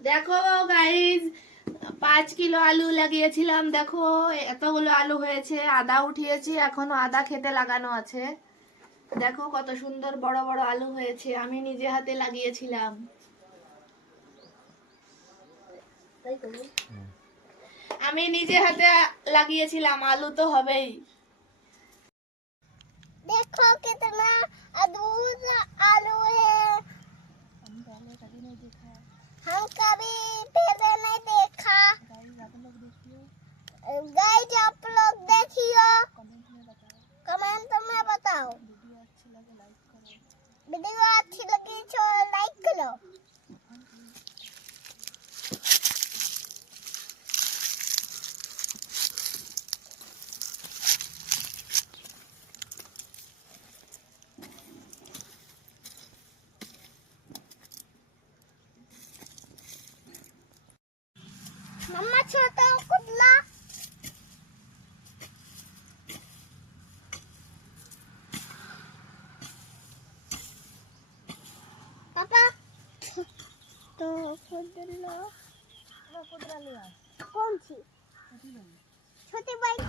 দেখো guys, 5 kilo আলু লাগিয়েছিলাম। দেখো এতগুলো আলু হয়েছে। আদা উঠিয়েছি, এখনো আদা খেতে লাগানো আছে। দেখো কত সুন্দর বড় বড় আলু হয়েছে, আমি নিজে হাতে লাগিয়েছিলাম। আমি নিজে হাতে লাগিয়েছিলাম, আলু তো হবেই। देखो कितना अद्भुत आलू है। हम कभी पहले नहीं देखा। गाइस आप लोग देखियो, कमेंट में बताओ। वीडियो अच्छी लगी तो लाइक करो। मम्मा छोटा कुतला पापा तो कुतला कौन सी छोटी बाइक